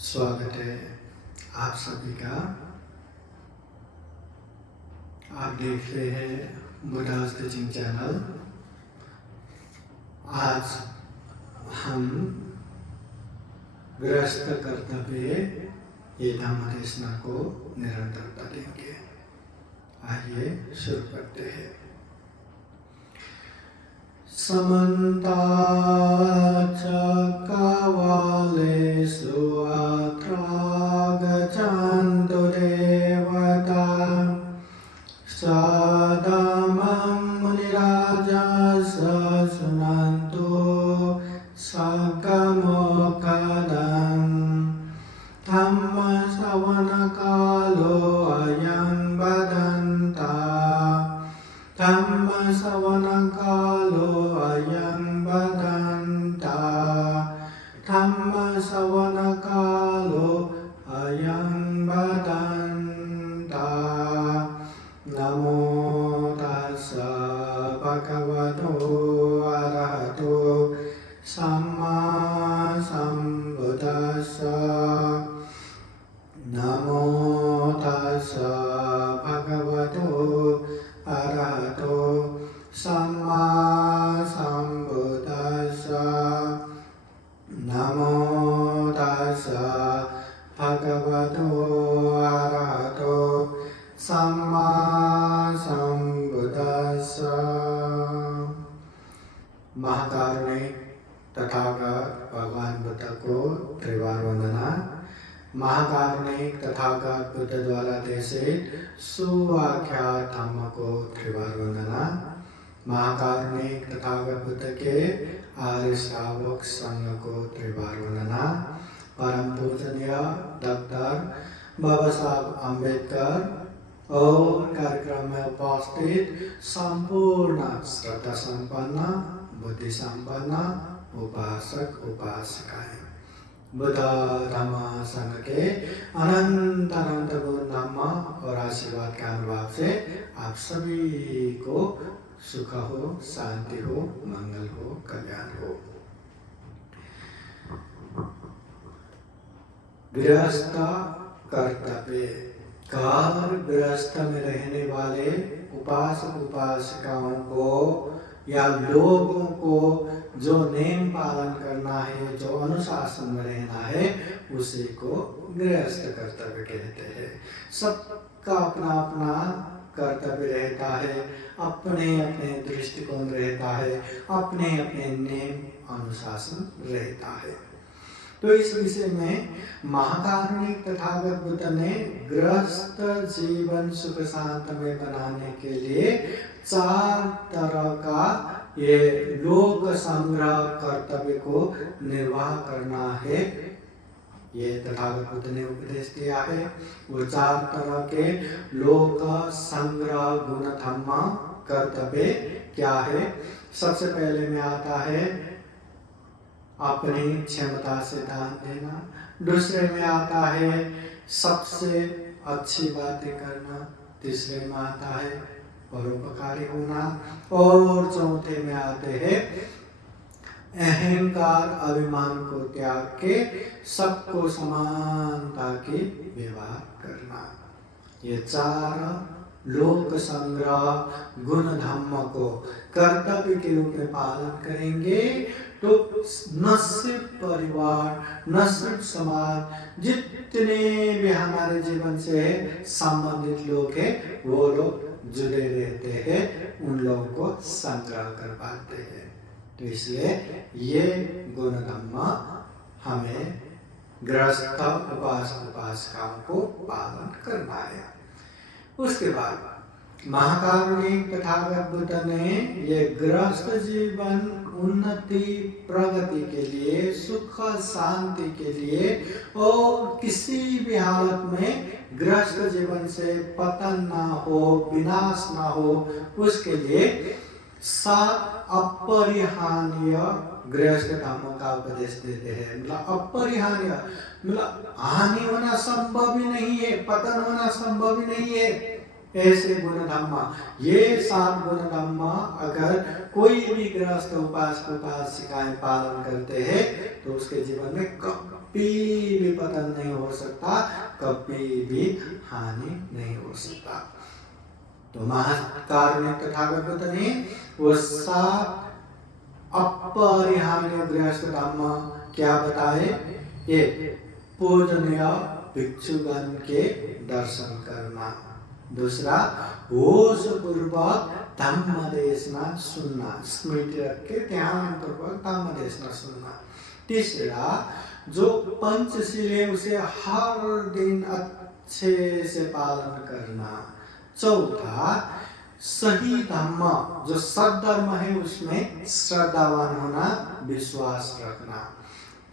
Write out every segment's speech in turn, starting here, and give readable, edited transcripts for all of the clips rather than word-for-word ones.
स्वागत है आप सभी का। आप देख रहे हैं बुद्धास टीचिंग चैनल। आज हम गृहस्थ कर्तव्य ये धम्मदेशना को निरंतरता देंगे। आइए शुरू करते हैं। समन्ता चक्रवालेषु अत्र गच्छन्तु देवता सदामं मुनिराजः शृण्वन्तु सद्गमोक्खदं धम्मश्रवणकालो अयं वदन्ता धम्मश्रवणकालो अयं वदन्ता धम्मश्रवणकालो अयं वदन्ता। नमो तस्स भगवतो अरहतो सम्मा सम्बुद्दस्स। नमो तस्स भगवतो अरहतो सम्मा सम्बुद्दस्स। नमो तस्स भगवतो अरहतो सम्मा सम्बुद्दस्स। महाकारुणिक तथागत भगवान बुद्ध को त्रिवार वंदना। महाकारुणिक तथागत बुद्ध द्वारा देशित सुव्याख्यात धम्म को त्रिवार वंदना। महाकारुणिक तथागत बुद्ध के आर्य श्रावक संघ को त्रिवार वंदना। परम पूजनीय डॉक्टर बाबा साहब अम्बेडकर और कार्यक्रम में उपस्थित संपूर्ण श्रद्धा संपन्न बुद्धि संपन्न उपासक उपासिकाएं, बुद्ध धम्म संघ के अनंत अनंत गुण धम्म और आशीर्वाद के अनुभव से आप सभी को सुख हो, शांति हो, मंगल हो, कल्याण हो। गृहस्थ कर्तव्य। घर गृहस्थ में रहने वाले उपासक उपासिकाओं को या लोगों को जो नेम पालन करना है, जो अनुशासन में रहना है, उसी को गृहस्थ कर्तव्य कहते हैं। सबका अपना अपना कर्तव्य रहता है, अपने अपने दृष्टिकोण रहता है, अपने अपने नेम अनुशासन रहता है। तो इस विषय में महाकारुणिक तथागत बुद्ध ने गृहस्थ जीवन सुख शांत में बनाने के लिए 4 तरह का ये लोक संग्रह कर्तव्य को निर्वाह करना है, ये तथागत बुद्ध ने उपदेश दिया है। वो 4 तरह के लोक संग्रह गुण धम्म कर्तव्य क्या है। सबसे पहले में आता है अपनी क्षमता से दान देना। दूसरे में आता है सबसे अच्छी बातें करना। तीसरे में आता है परोपकारी होना। और चौथे में आते हैं अहंकार अभिमान को त्याग के सबको समानता के व्यवहार करना। ये 4 लोक संग्रह गुण धम्म को कर्तव्य के रूप में पालन करेंगे तो न सिर्फ परिवार, न सिर्फ समाज, जितने भी हमारे जीवन से संबंधित लोग हैं वो लोग जुड़े रहते हैं, उन लोगों को संग्रह कर पाते हैं। तो इसलिए ये गुण धम्म हमें गृहस्थ उपासक उपासिकाओं को पालन करना है। उसके बाद महाकारुणिक तथागत बुद्ध ने ये गृहस्थ जीवन उन्नति प्रगति के लिए, सुख शांति के लिए और किसी भी हालत में गृहस्थ जीवन से पतन ना हो, विनाश ना हो, उसके लिए 7 अपरिहार्य गृहस्थ धर्मों का उपदेश देते हैं। मतलब अपरिहार्य मतलब हानि होना संभव ही नहीं है, पतन होना संभव ही नहीं है। ऐसे गुण धम्मा, ये 7 गुण धम्मा अगर कोई भी गृहस्थ उपासक उपासिकाएं पालन करते हैं तो उसके जीवन में कभी भी पतन नहीं हो सकता, कभी भी हानि नहीं हो सकता। तो महाकारुण्य तथागत ने वो 7 अपरिहार्य गृहस्थ धर्म क्या बताए? एक, पूजनीय भिक्षुगण के दर्शन करना। दूसरा, होश पूर्वक धम्म देशना सुनना, स्मृति रख के ध्यान पूर्वक धम्म देशना सुनना। तीसरा, जो पंचशील है उसे हर दिन अच्छे से पालन करना। चौथा, सही धर्म जो सद्धर्म है उसमें श्रद्धावान होना, विश्वास रखना।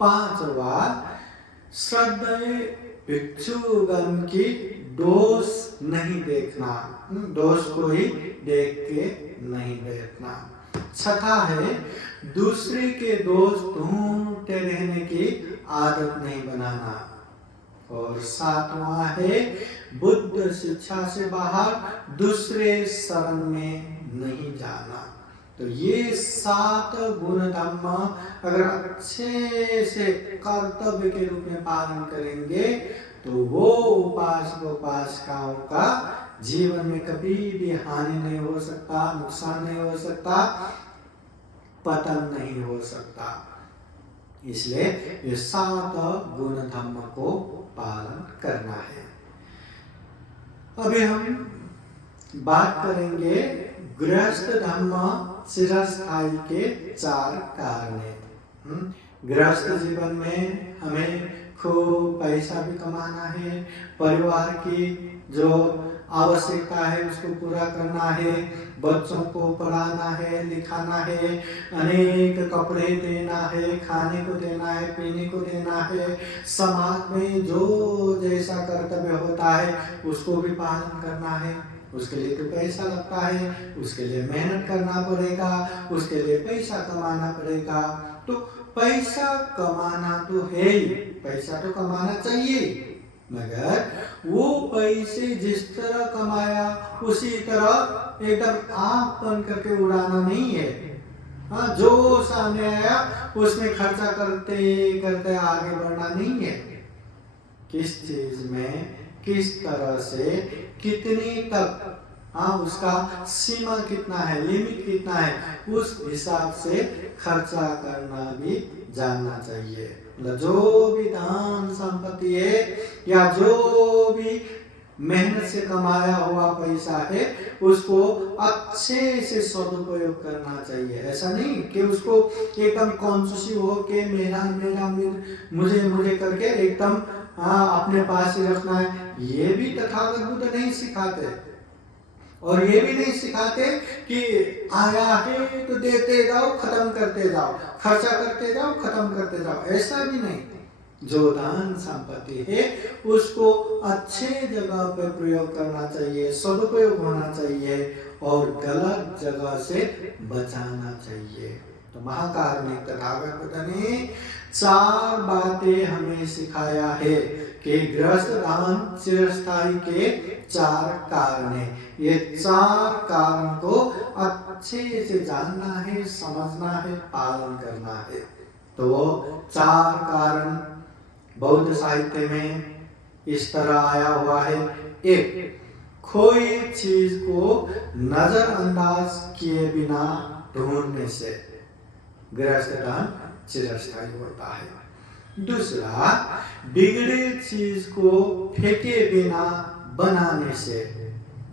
पांचवा, श्रद्धेय भिक्षुगण की दोष नहीं देखना, दोष को ही देख के नहीं देखना। छठा है, दूसरे के दोष ढूंढते रहने की आदत नहीं बनाना। और सातवां है, बुद्ध शिक्षा से बाहर दूसरे शरण में नहीं जाना। तो ये 7 गुण धर्म अगर अच्छे से कर्तव्य के रूप में पालन करेंगे तो वो उपासक उपासिकाओं का जीवन में कभी भी हानि नहीं हो सकता, नुकसान नहीं हो सकता, पतन नहीं हो सकता। इसलिए ये 7 गुण धर्म को पालन करना है। अभी हम बात करेंगे गृहस्थ धर्म चिरस्थायी के 4 कारण। गृहस्थ जीवन में हमें खूब पैसा भी कमाना है, परिवार की जो आवश्यकता है उसको पूरा करना है, बच्चों को पढ़ाना है, लिखाना है, अनेक कपड़े देना है, खाने को देना है, पीने को देना है, समाज में जो जैसा कर्तव्य होता है उसको भी पालन करना है। उसके लिए तो पैसा लगता है, उसके लिए मेहनत करना पड़ेगा, उसके लिए पैसा कमाना पड़ेगा। तो पैसा कमाना तो है ही, पैसा तो कमाना चाहिए, मगर वो पैसे जिस तरह कमाया उसी तरह एकदम आंख बंद करके उड़ाना नहीं है। हाँ, जो सामने आया उसमें खर्चा करते करते आगे बढ़ना नहीं है। किस चीज में किस तरह से कितनी तक, हाँ, उसका सीमा कितना है, लिमिट कितना है, उस हिसाब से खर्चा करना भी जानना चाहिए। जो भी धन संपत्ति है या जो भी मेहनत से कमाया हुआ पैसा है उसको अच्छे से सदुपयोग करना चाहिए। ऐसा नहीं कि उसको एकदम कॉन्शियस हो के मेरा मेरा मुझे करके एकदम अपने पास ही रखना है। ये भी तथागत बुद्ध नहीं सिखाते, और ये भी नहीं सिखाते कि आया है तो देते जाओ, खत्म करते जाओ, खर्चा करते जाओ, खत्म करते जाओ। ऐसा भी नहीं। जो धन संपत्ति है उसको अच्छे जगह पे प्रयोग करना चाहिए, सदुपयोग होना चाहिए और गलत जगह से बचाना चाहिए। तो महाकारुणिक तथागत बुद्ध ने 4 बातें हमें सिखाया है कि गृहस्थ धर्म चिरस्थायी के 4 कारण है। ये 4 कारण को अच्छे से जानना है, समझना है, पालन करना है। तो वो 4 कारण बौद्ध साहित्य में इस तरह आया हुआ है। 1, कोई चीज को नजरअंदाज किए बिना ढूंढने से गृहस्थ धर्म चिरस्थायी होता है। दूसरा, बिगड़े चीज को फेंके बिना बनाने से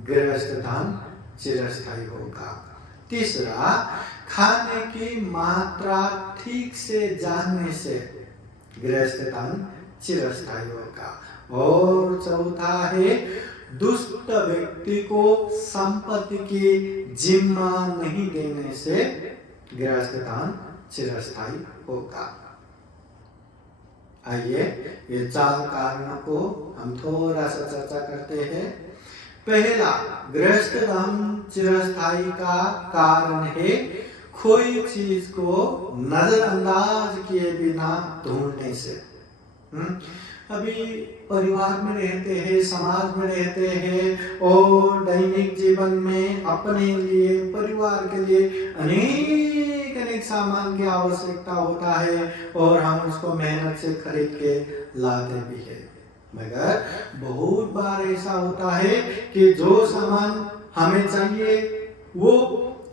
गृहस्थ धर्म चिरस्थायी होगा। तीसरा, खाने की मात्रा ठीक से जानने से गृहस्थ धर्म चिरस्थायी होगा। और चौथा है, दुष्ट व्यक्ति को संपत्ति की जिम्मा नहीं देने से गृहस्थ धर्म चिरस्थायी होगा। आइए ये 4 कारणों को हम थोड़ा सा चर्चा करते हैं। पहला, गृहस्थ धर्म चिरस्थायी का कारण है कोई चीज को नजरअंदाज किए बिना ढूंढने से। अभी परिवार में रहते हैं, समाज में रहते हैं और दैनिक जीवन में अपने लिए, परिवार के लिए अनेक सामान की आवश्यकता होता है और हम उसको मेहनत से खरीद के लाते भी है। मगर बहुत बार ऐसा होता है कि जो सामान हमें चाहिए वो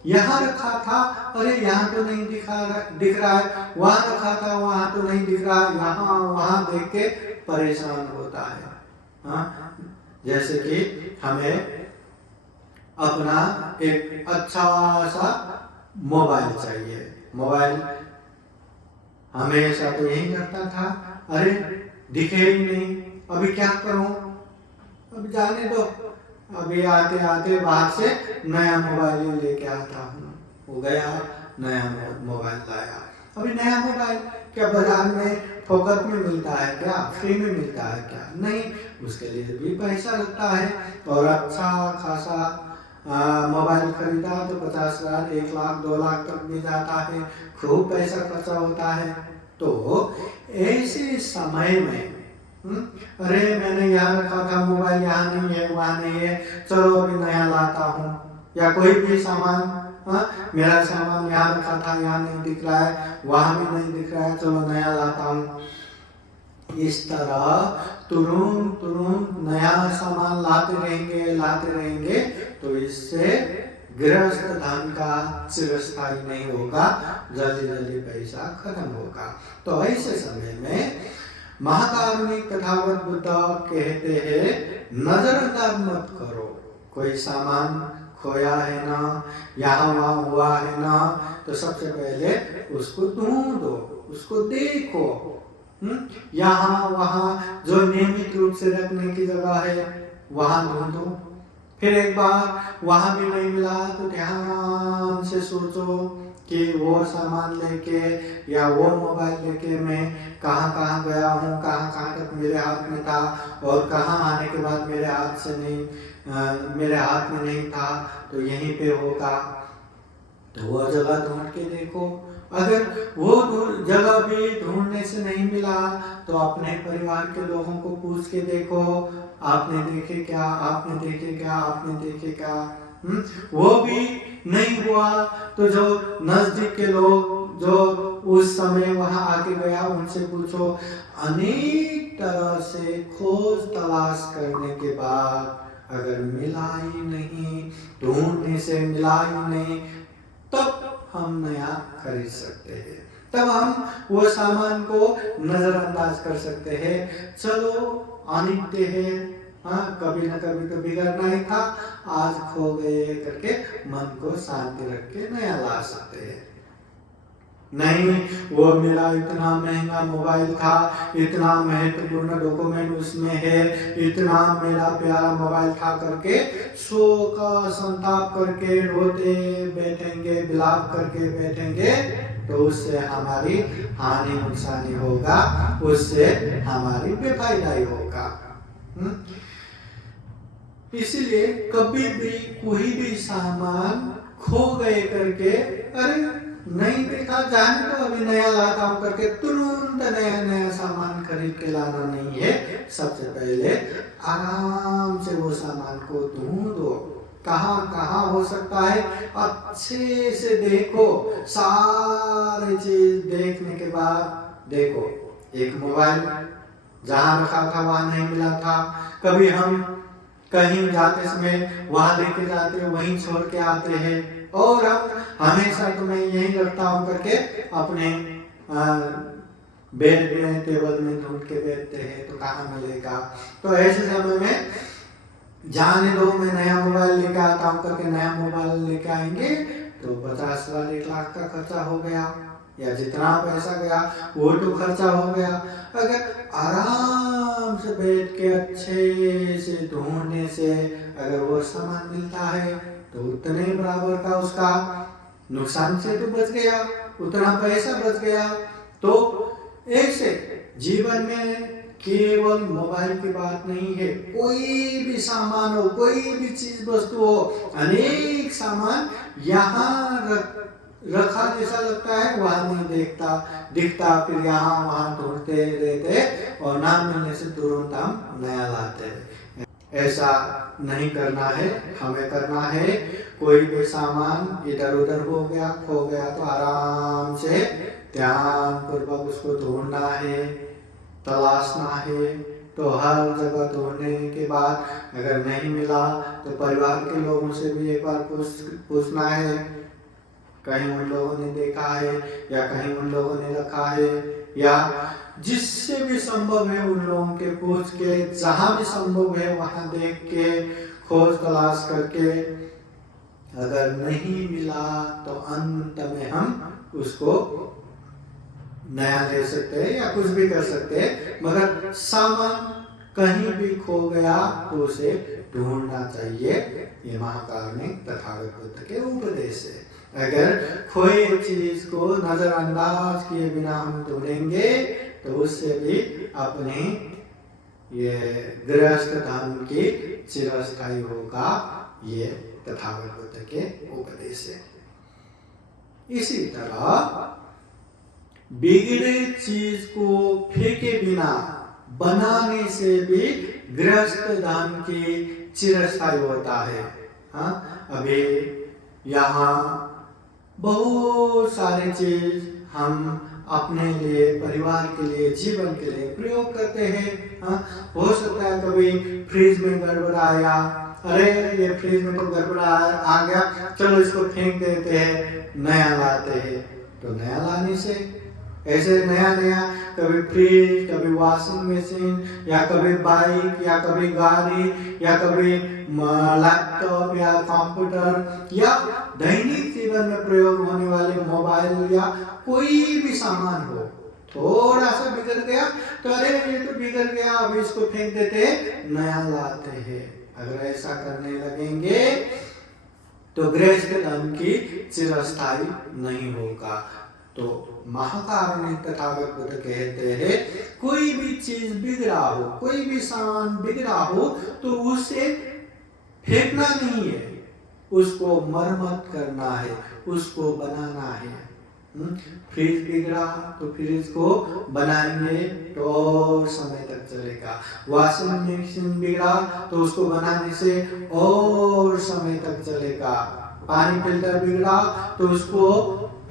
यहाँ रखा था, अरे यहाँ तो नहीं दिख रहा है, वहाँ रखा था वहाँ तो नहीं दिख रहा, यहाँ वहाँ देख के परेशान होता है। हाँ, जैसे कि हमें अपना एक अच्छा सा मोबाइल चाहिए। मोबाइल हमेशा तो यही करता था, अरे दिखे ही नहीं, अभी क्या करूं, अभी जाने दो, अभी आते आते बाहर से नया मोबाइल लेके आता हूँ। वो गया नया मोबाइल लाया। अभी नया मोबाइल क्या बाजार में फोकट में मिलता है क्या, फ्री में मिलता है क्या? नहीं, उसके लिए भी पैसा लगता है। और अच्छा खासा मोबाइल खरीदा तो 50,000, 1 लाख, 2 लाख तक भी जाता है, खूब पैसा खर्चा होता है। तो ऐसे समय में अरे मैंने यहाँ रखा था मोबाइल, यहाँ नहीं है, वहाँ नहीं है, चलो अभी नया लाता हूँ। या कोई भी सामान, मेरा सामान यहाँ रखा था, यहाँ नहीं दिख रहा है, वहाँ भी नहीं दिख रहा है, चलो नया लाता हूँ। इस तरह तुरंत नया सामान लाते रहेंगे तो इससे गृहस्थ धन का चिरस्थायी नहीं होगा, जल्दी पैसा खत्म होगा। तो ऐसे समय में महाकारुणिक तथागत बुद्ध कहते हैं नजरअंदाज मत करो। कोई सामान खोया है ना, यहाँ वहाँ हुआ है ना, तो सबसे पहले उसको ढूंढो, उसको देखो। यहाँ वहाँ जो नियमित रूप से रखने की जगह है वहाँ ढूंढो। फिर एक बार वहाँ भी नहीं मिला तो ध्यान से सोचो कि वो सामान लेके या वो मोबाइल लेके मैं कहाँ गया हूँ, कहाँ तक मेरे हाथ में था और कहाँ आने के बाद मेरे हाथ में नहीं था, तो यहीं पे होगा। तो वो जगह ढूंढ के देखो। अगर वो जगह भी ढूंढने से नहीं मिला तो अपने परिवार के लोगों को पूछ के देखो, आपने देखे क्या। वो भी नहीं हुआ तो जो नजदीक के लोग जो उस समय वहां आके गया उनसे पूछो। अनेक तरह से खोज तलाश करने के बाद अगर मिला ही नहीं, ढूंढने से मिला ही नहीं, तब हम नया खरीद सकते हैं, तब हम वो सामान को नजरअंदाज कर सकते हैं। चलो अनित्य है, कभी न कभी तो बिगड़ना ही था, आज खो गए करके मन को शांति रख के नया ला सकते हैं। नहीं, वो मेरा इतना महंगा मोबाइल था, इतना महत्वपूर्ण डॉक्यूमेंट उसमें है, इतना मेरा प्यारा मोबाइल था करके शोक संताप करके रोते बैठेंगे, विलाप करके बैठेंगे, तो उससे हमारी हानि नुकसानी होगा, उससे हमारी बेफायदाई होगा। इसलिए कभी भी कोई भी सामान खो गए करके अरे नहीं देखा, जाने तो अभी नया लाता हूँ करके तुरंत नया सामान खरीद के लाना नहीं है। सबसे पहले आराम से वो सामान को ढूंढो, कहाँ हो सकता है, अच्छे से देखो। सारे चीज देखने के बाद देखो, एक मोबाइल जहाँ रखा था वहां नहीं मिला था, कभी हम कहीं जाते समय वहां लेके जाते वहीं छोड़ के आते हैं, और हम हमेशा तो मैं यही रखता हूँ करके अपने बेड में टेबल में ढूंढ के बैठते हैं, तो कहाँ मिलेगा। तो ऐसे समय में जाने दो, मैं नया मोबाइल लेके आता हूँ करके नया मोबाइल लेके आएंगे तो 50,000 1 लाख का खर्चा हो गया, या जितना पैसा गया वो तो खर्चा हो गया। अगर आराम से बैठ के अच्छे से ढूंढने से अगर वो सामान मिलता है तो उतने बराबर का उसका नुकसान से तो बच गया, उतना पैसा बच गया। तो ऐसे जीवन में केवल मोबाइल की बात नहीं है, कोई भी सामान हो, कोई भी चीज वस्तु हो, अनेक सामान यहाँ रखा जैसा लगता है, वहां नहीं दिखता, फिर यहाँ वहां ढूंढते रहते और ना मिलने से तुरंत हम नया लाते हैं। ऐसा नहीं करना है। हमें करना है कोई भी सामान इधर उधर हो गया, खो गया तो आराम से ध्यान पूर्वक उसको ढूंढना है, तलाशना है। तो हर जगह ढूंढने के बाद अगर नहीं मिला तो परिवार के लोगों से भी एक बार पूछना है, कहीं उन लोगों ने देखा है या कहीं उन लोगों ने रखा है, या जिससे भी संभव है उन लोगों के पूछ के, जहां भी संभव है वहां देख के, खोज तलाश करके अगर नहीं मिला तो अंत में हम उसको नया ले सकते हैं या कुछ भी कर सकते हैं, मगर सामान कहीं भी खो गया तो उसे ढूंढना चाहिए। ये महाकारुणिक तथागत बुद्ध के उपदेश है। अगर खोई चीज को नजरअंदाज किए बिना हम ढूंढेंगे तो उससे भी अपने ये गृहस्थ धर्म की चिरस्थायी होगा। ये तथागत बुद्ध के उपदेश है। इसी तरह बिगड़े चीज को फेंके बिना बनाने से भी गृहस्थ धर्म की चिरस्थायी होता है। हाँ, अभी यहाँ बहुत सारे चीज हम अपने लिए, परिवार के लिए, जीवन के लिए प्रयोग करते हैं। हाँ, हो सकता है कभी फ्रिज में गड़बड़ आया, अरे ये फ्रिज में तो गड़बड़ आ गया, चलो इसको फेंक देते हैं, नया लाते हैं। तो नया लाने से ऐसे नया नया कभी फ्रिज, कभी वॉशिंग मशीन, या कभी बाइक, या कभी गाड़ी, या कभी लैपटॉप या कंप्यूटर, या दैनिक जीवन में प्रयोग होने वाले मोबाइल या कोई भी सामान हो, थोड़ा सा बिगड़ गया तो अरे ये तो बिगड़ गया, अब इसको फेंक देते, नया लाते हैं। अगर ऐसा करने लगेंगे तो गृहस्थ धर्म की चिरस्थायी नहीं होगा। तो महाकारुणिक तथागत बुद्ध कहते हैं, कोई भी चीज बिगड़ा हो, कोई भी सामान बिगड़ा हो तो उसे फेंकना नहीं है, उसको मरम्मत करना है, उसको बनाना है। फ्रिज बिगड़ा तो फ्रिज को बनाएंगे तो और समय तक चलेगा। वॉशिंग मशीन बिगड़ा तो उसको बनाने से और समय तक चलेगा। पानी फिल्टर बिगड़ा तो उसको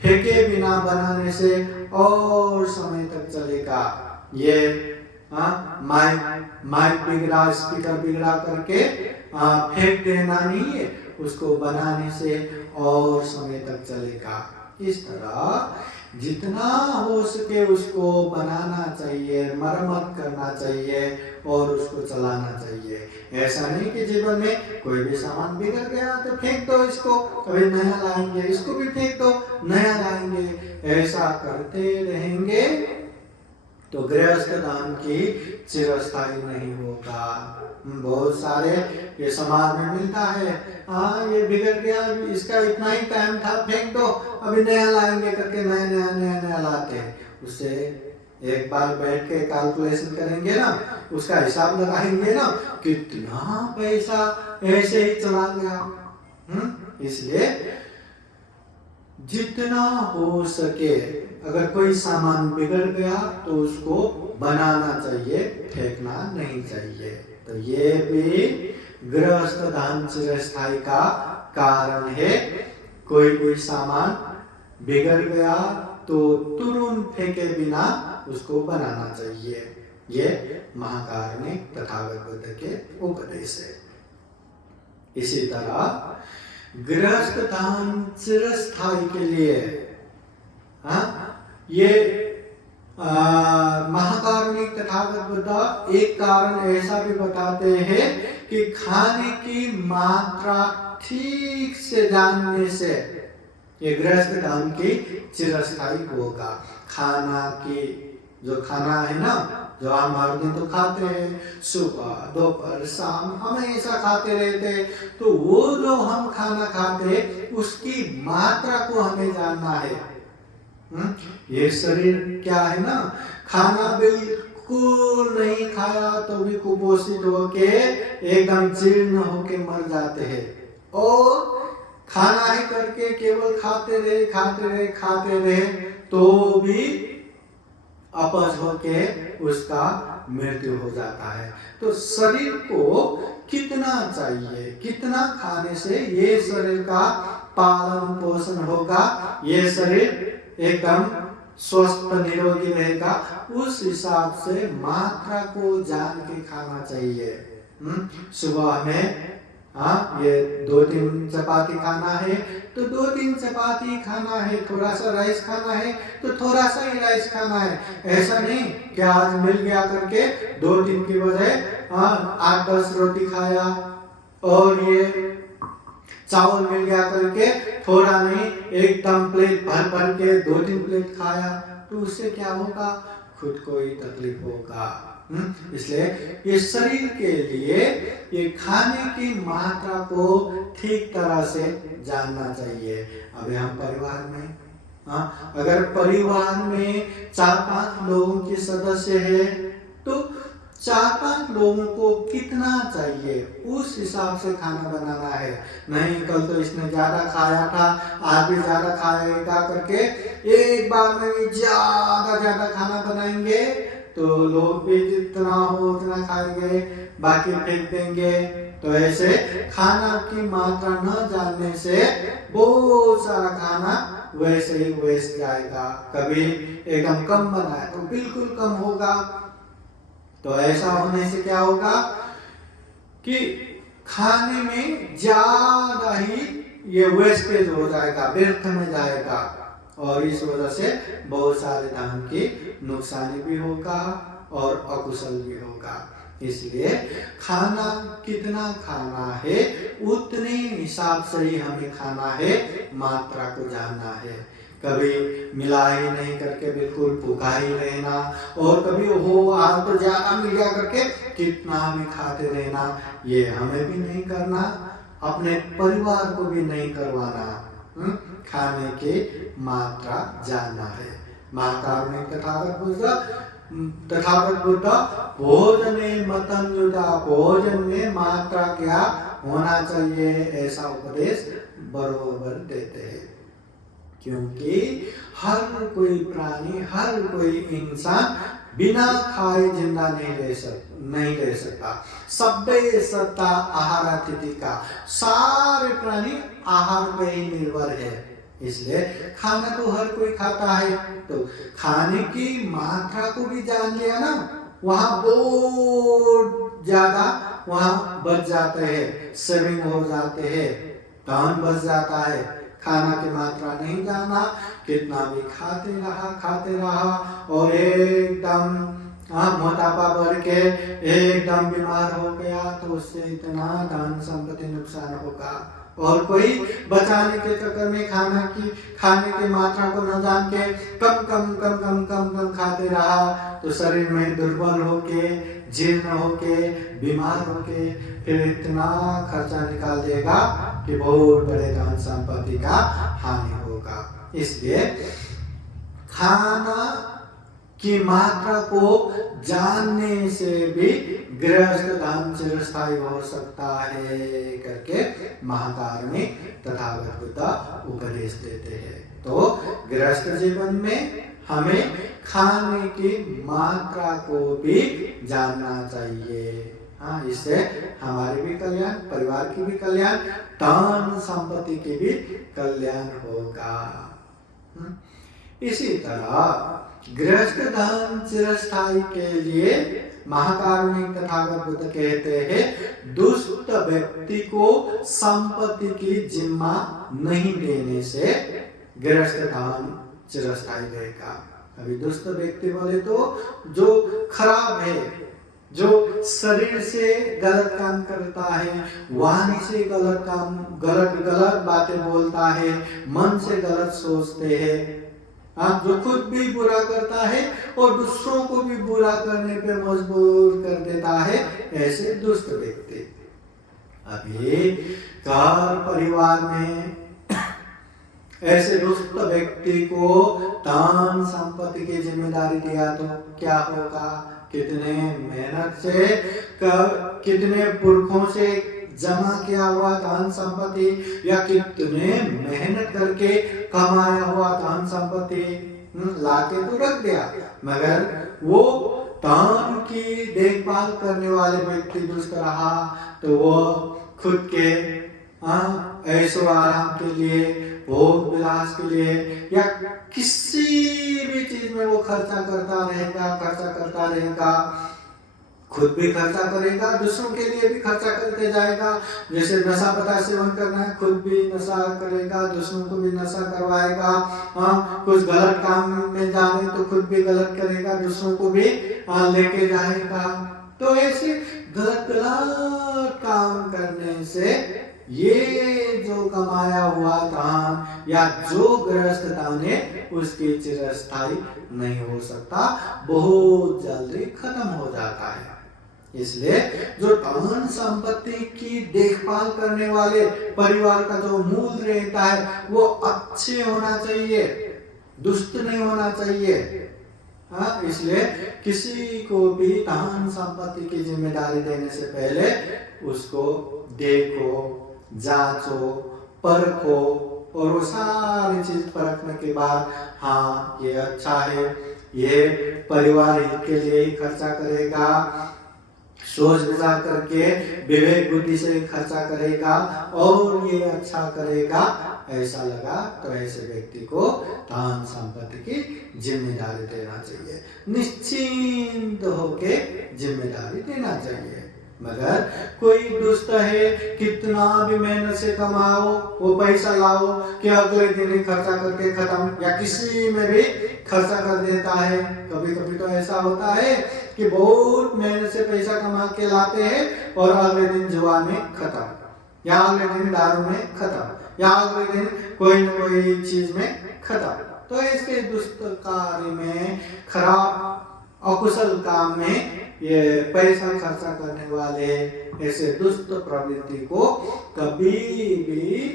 फेंके बिना बनाने से और समय तक चलेगा। ये माइक बिगड़ा, स्पीकर बिगड़ा करके फेंक देना नहीं है, उसको बनाने से और समय तक चलेगा। इस तरह जितना हो सके उसको बनाना चाहिए, मरम्मत करना चाहिए और उसको चलाना चाहिए। ऐसा नहीं कि जीवन में कोई भी सामान बिगड़ गया तो फेंक दो इसको, कभी नया लाएंगे, इसको भी फेंक दो, नया लाएंगे। ऐसा करते रहेंगे तो गृहस्थ धर्म की चिरस्थायी नहीं होगा। बहुत सारे ये समाज में मिलता है, हाँ ये बिगड़ गया, इसका इतना ही टाइम था, फेंक दो, अभी नया लाएंगे करके नया लाते हैं। उससे एक बार बैठ के कैलकुलेशन करेंगे ना, उसका हिसाब लगाएंगे ना, कितना पैसा ऐसे ही चला गया। इसलिए जितना हो सके अगर कोई सामान बिगड़ गया तो उसको बनाना चाहिए, फेंकना नहीं चाहिए। तो ये भी गृहस्थ धर्म चिरस्थायी का कारण है। कोई सामान बिगड़ गया तो तुरंत फेंके बिना उसको बनाना चाहिए। ये महाकारुणिक तथागत बुद्ध के उपदेश है। इसी तरह गृहस्थ धर्म चिरस्थायी के लिए ये महाकारुणिक तथागत बुद्ध एक कारण ऐसा भी बताते हैं कि खाने की मात्रा ठीक से जानने से ये गृहस्थ धर्म की चिरस्थायी होगा। खाना की जो खाना है ना, जो हम हर दिन तो खाते हैं, सुबह दोपहर शाम हमेशा खाते रहते, तो वो जो हम खाना खाते उसकी मात्रा को हमें जानना है। ये शरीर क्या है ना, खाना बिल्कुल नहीं खाया तो भी कुपोषित होके एकदम जीर्ण होके मर जाते हैं, और खाना ही करके केवल खाते रहे तो भी अपच होके उसका मृत्यु हो जाता है। तो शरीर को कितना चाहिए, कितना खाने से ये शरीर का पालन पोषण होगा, ये शरीर एकदम स्वस्थ निरोगी रहेगा, उस हिसाब से मात्रा को जान के खाना चाहिए। सुबह में ये 2-3 चपाती खाना है तो 2-3 चपाती खाना है, थोड़ा सा राइस खाना है तो थोड़ा सा ही राइस खाना है। ऐसा नहीं कि आज मिल गया करके 2-3 की बजाय 8-10 रोटी खाया, और ये चावल मिल गया करके थोड़ा नहीं एकदम प्लेट भर भर के 2-3 प्लेट खाया, तो उससे क्या होगा, खुद को ही तकलीफ होगा। इसलिए ये शरीर के लिए ये खाने की मात्रा को ठीक तरह से जानना चाहिए। अभी हम परिवार में अगर परिवार में 4-5 लोगों के सदस्य है तो 4-5 लोगों को कितना चाहिए उस हिसाब से खाना बनाना है। नहीं कल तो इसने ज्यादा खाया था, आज भी ज्यादा खाएगा करके एक बार में ज्यादा खाना बनाएंगे तो लोग भी जितना हो उतना खाएंगे, बाकी फेंक देंगे। तो ऐसे खाना की मात्रा न जानने से बहुत सारा खाना वैसे ही वेस्ट जाएगा। कभी एकदम कम बनाए तो बिल्कुल कम होगा। तो ऐसा होने से क्या होगा कि खाने में ज्यादा ही ये वेस्टेज हो जाएगा, व्यर्थ में जाएगा, और इस वजह से बहुत सारे धन की नुकसानी भी होगा और अकुशल भी होगा। इसलिए खाना कितना खाना है उतने हिसाब से ही हमें खाना है, मात्रा को जानना है। कभी मिला ही नहीं करके बिल्कुल भूखा ही रहना, और कभी हो आज तो ज्यादा मिल गया करके कितना भी खाते रहना, ये हमें भी नहीं करना, अपने परिवार को भी नहीं करवाना। खाने की मात्रा जानना है। महाकारुणिक तथागत बुद्ध भोजने मतम युता, भोजन में मात्रा क्या होना चाहिए ऐसा उपदेश बरोबर देते हैं। क्योंकि हर कोई प्राणी, हर कोई इंसान बिना खाए जिंदा नहीं रह सकता। सब्बे सत्ता आहार तिथि का, सारे प्राणी आहार पर ही निर्भर है। इसलिए खाना तो हर कोई खाता है, तो खाने की मात्रा को भी जान लिया ना, वहाँ बहुत ज्यादा वहाँ बच जाते हैं, सेविंग हो जाते हैं, धन बच जाता है। खाना की मात्रा नहीं जाना, कितना भी खाते रहा और एकदम मोटापा बढ़ के एकदम बीमार हो गया तो उससे इतना धन संपत्ति नुकसान होगा। और कोई बचाने के चक्कर में खाने की मात्रा को न जान के कम खाते रहा तो शरीर में दुर्बल होके, जीर्ण होके, बीमार होके फिर इतना खर्चा निकाल देगा कि बहुत बड़े धन संपत्ति का हानि होगा। इसलिए खाना की मात्रा को जानने से भी गृहस्थ धन चिरस्थायी हो सकता है करके महाकारुणिक तथागत बुद्ध उपदेश देते हैं। तो गृहस्थ जीवन में हमें खाने की मात्रा को भी जानना चाहिए। इससे हमारे भी कल्याण, परिवार की भी कल्याण, धन संपत्ति की भी कल्याण होगा। इसी तरह गृहस्थ धन चिरस्थायी के लिए महाकारुणिक तथागत बुद्ध कहते हैं दुष्ट व्यक्ति को संपत्ति की जिम्मा नहीं देने से गृहस्थ धन चिरस्थायी रहेगा। अभी दुष्ट व्यक्ति बोले तो जो खराब है, जो शरीर से गलत काम करता है, वाणी से गलत बातें बोलता है, मन से गलत सोचते हैं, जो खुद भी बुरा करता है और दूसरों को भी बुरा करने पे मजबूर कर देता है, ऐसे दुष्ट व्यक्ति। अभी घर परिवार में ऐसे दुष्ट व्यक्ति को धन संपत्ति की जिम्मेदारी दिया तो क्या होगा? कितने मेहनत से, कितने पुरखों से जमा किया हुआ धन संपत्ति या कितने मेहनत करके कमाया हुआ धन संपत्ति लाके तो रख दिया, मगर वो धन की देखभाल करने वाले व्यक्ति दुष्ट रहा तो वो खुद के ऐशो आराम के लिए, भोग विलास के लिए या किसी भी चीज में वो खर्चा करता रहेगा, खुद भी खर्चा करेगा, दूसरों के लिए भी खर्चा करते जाएगा। जैसे नशा पता सेवन करना है, खुद भी नशा करेगा, दूसरों को भी नशा करवाएगा। कुछ गलत काम में जाने तो खुद भी गलत करेगा, दूसरों को भी लेके जाएगा। तो ऐसे गलत काम करने से ये जो कमाया हुआ धन या जो गृहस्थ धन है उसकी चिरस्थायी नहीं हो सकता, बहुत जल्दी खत्म हो जाता है। इसलिए जो धन संपत्ति की देखभाल करने वाले परिवार का जो मूल रहता है वो अच्छे होना चाहिए, दुष्ट नहीं होना चाहिए। इसलिए किसी को भी धन संपत्ति की जिम्मेदारी देने से पहले उसको देखो, जांचो, परखो और वो सारी चीज परखने के बाद हाँ ये अच्छा है, ये परिवार हित के लिए ही खर्चा करेगा, सोच विचार करके विवेक बुद्धि से खर्चा करेगा और ये अच्छा करेगा, ऐसा लगा तो ऐसे व्यक्ति को धन संपत्ति की जिम्मेदारी देना चाहिए, निश्चिंत होके जिम्मेदारी देना चाहिए। मगर कोई दुष्ट है, कितना भी मेहनत से कमाओ, वो पैसा लाओ कि अगले दिन ही खर्चा करके खत्म, या किसी में भी खर्चा कर देता है। कभी कभी तो ऐसा होता है कि बहुत मेहनत से पैसा कमा के लाते हैं और अगले दिन जुआ में खत्म, या अगले दिन दारू में खत्म, या अगले दिन कोई न कोई चीज में खत्म। तो ऐसे दुष्ट कार्य में, खराब अकुशल काम में ये पैसा खर्चा करने वाले ऐसे दुष्ट प्रवृत्ति को कभी भी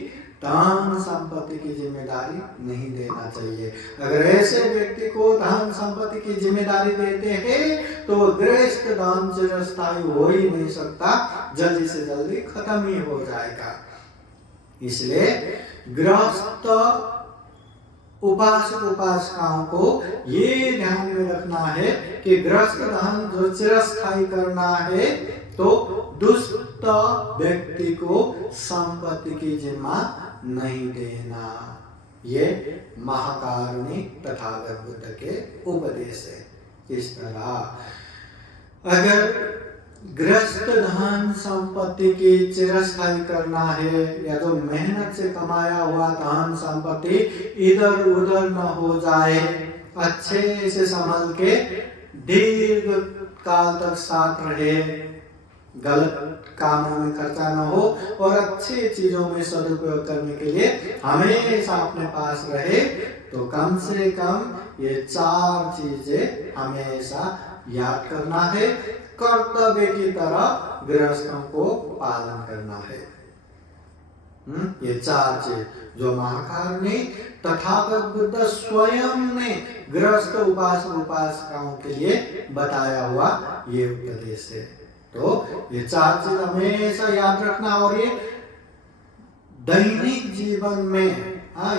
धन संपत्ति की जिम्मेदारी नहीं देना चाहिए। अगर ऐसे व्यक्ति को धन संपत्ति की जिम्मेदारी देते हैं तो गृहस्थ धन चिरस्थायी हो ही नहीं सकता, जल्दी से जल्दी खत्म ही हो जाएगा। इसलिए गृहस्थ उपासक उपासिकाओं को ये ध्यान में रखना है कि गृहस्थ धन जो चिरस्थायी करना है तो दुष्ट व्यक्ति को संपत्ति की जिम्मा नहीं देना। ये महाकारुणिक तथागत बुद्ध के उपदेश है। इस तरह अगर गृहस्थ धन संपत्ति की चिरस्थायी करना है या तो मेहनत से कमाया हुआ धन संपत्ति इधर उधर न हो जाए, अच्छे से संभल के दीर्घ काल तक साथ रहे, गलत कामों में खर्चा न हो और अच्छी चीजों में सदुपयोग करने के लिए हमेशा अपने पास रहे, तो कम से कम ये 4 चीजें हमेशा याद करना है। कर्तव्य की तरह गृहस्थों को पालन करना है। ये 4 चीज जो महाकारुणिक तथागत बुद्ध स्वयं ने गृहस्थ उपासक उपासिकाओं के लिए बताया हुआ ये उपदेश है। तो ये 4 चीज हमेशा याद रखना और ये दैनिक जीवन में,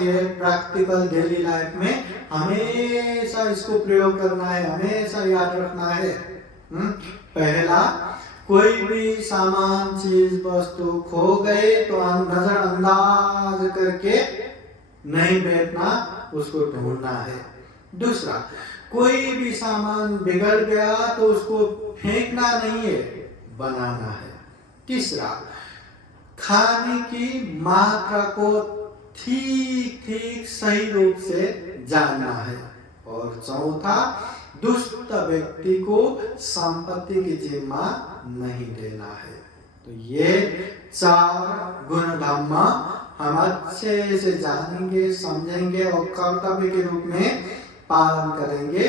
ये प्रैक्टिकल डेली लाइफ में हमेशा इसको प्रयोग करना है, हमेशा याद रखना है। पहला, कोई भी सामान चीज वस्तु खो गए तो नजरअंदाज करके नहीं बैठना, उसको ढूंढना है। दूसरा, कोई भी सामान बिगड़ गया तो उसको फेंकना नहीं है, बनाना है। तीसरा, खाने की मात्रा को ठीक ठीक सही रूप से जानना है। और चौथा, दुष्ट व्यक्ति को संपत्ति की जिम्मा नहीं देना है। तो ये 4 गुण धर्म हम अच्छे से जानेंगे, समझेंगे और कर्तव्य के रूप में पालन करेंगे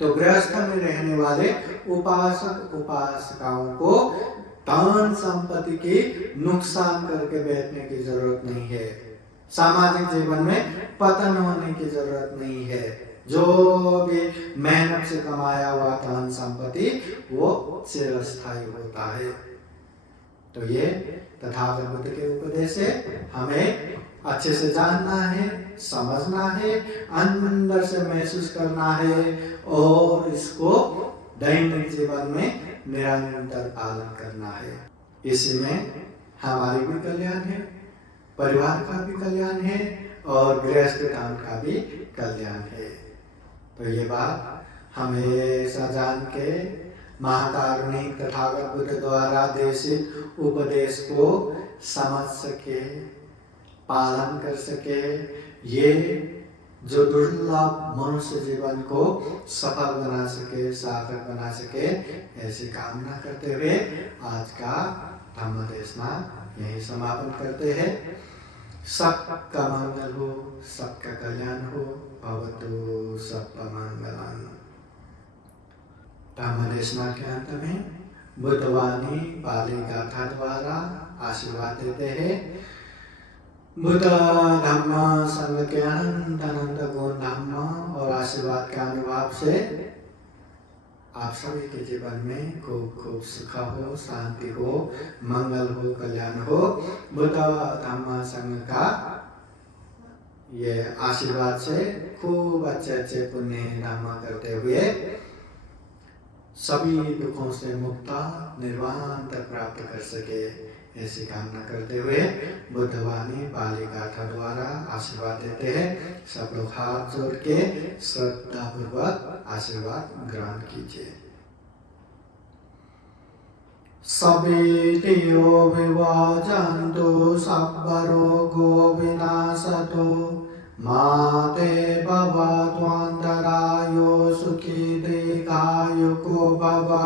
तो गृहस्थ में रहने वाले उपासक उपासिकाओं को धन संपत्ति की नुकसान करके बैठने की जरूरत नहीं है, सामाजिक जीवन में पतन होने की जरूरत नहीं है। जो भी मेहनत से कमाया हुआ धन संपत्ति वो चिरस्थायी होता है। तो ये तथागत बुद्ध के उपदेश है, हमें अच्छे से जानना है, समझना है, अंदर से महसूस करना है और इसको दैनिक जीवन में निरंतर पालन करना है। इसमें हमारी भी कल्याण है, परिवार का भी कल्याण है और गृहस्थ काम का भी कल्याण है। तो ये बात हमेशा जान के महाकारुणिक तथागत बुद्ध द्वारा देशित उपदेश को समझ सके, पालन कर सके, ये जो दुर्लभ मनुष्य जीवन को सफल बना सके, सार्थक बना सके, ऐसी कामना करते हुए आज का धम्म देशना यही समापन करते हैं। सबका मंगल हो, सबका कल्याण हो। भवतु सर्वमंगलम्। धम्म देशना के अंत में बुद्धवाणी पाली गाथा द्वारा आशीर्वाद देते हैं। बुद्ध धम्म संघ के अनंत अनंत गुण धम्म और आशीर्वाद के अनुभव से आप सभी के जीवन में खूब खूब सुख हो, शांति हो, मंगल हो, कल्याण हो। बुद्ध धम्म संघ का ये आशीर्वाद से खूब अच्छे अच्छे पुण्य धर्म करते हुए सभी दुखों से मुक्ता निर्वाण तक प्राप्त कर सके, ऐसी कामना करते हुए बुद्धवाणी पाली गाथा द्वारा आशीर्वाद देते हैं। सब लोग हाथ जोड़ के श्रद्धा पूर्वक आशीर्वाद ग्रहण कीजिए। सवेतियो विवाजन्तु सब्बरोगो विनाशतो माते भवत्वन्तरायो सुखी दीर्घायुको भव।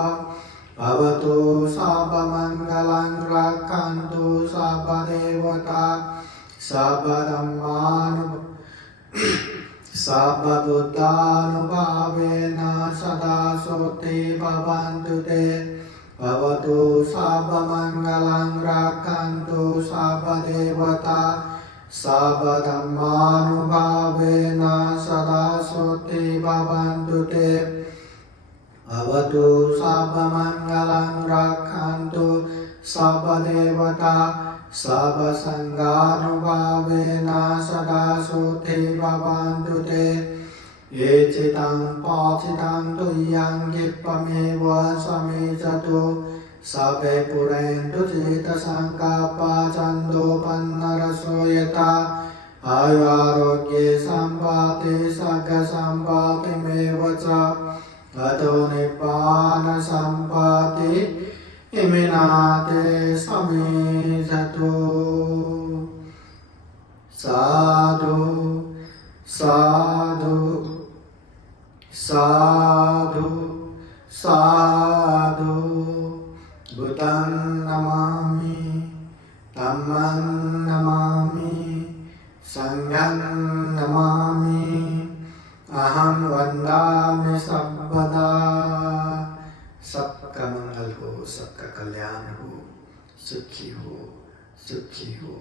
भवतु सर्वमङ्गलं रक्षन्तु सर्वदेवता सर्वबुद्धानुभावेन सदा सोते भवन्तु ते। भवतु सर्वमङ्गलं रक्षन्तु सर्वदेवता सर्वधर्मानुभावेन सदा सोते भवन्तु ते। भवतु सर्वमङ्गलं रक्षन्तु सर्वदेवता सर्वसङ्गानुभावेन सदा सोते भवन्तु ते। ये चितं पाचितं तुय्यं क्षिप्रमेव समेचतु सवे पुरेन्दु चेतसङ्कल्पा छन्दोपन्नरसो यथा। आयुरारोग्ये सम्पत्ति सर्गसम्पत्तिमेव च अतो निब्बान सम्पत्ति इमिनाते समेचतु। साधु साधु साधु साधु। बुद्धं नमामि, धम्मं नमामि, संघं नमामि। अहं वन्दामि सर्वदा। सबका मंगल हो, सबका कल्याण हो, सुखी हो, सुखी हो।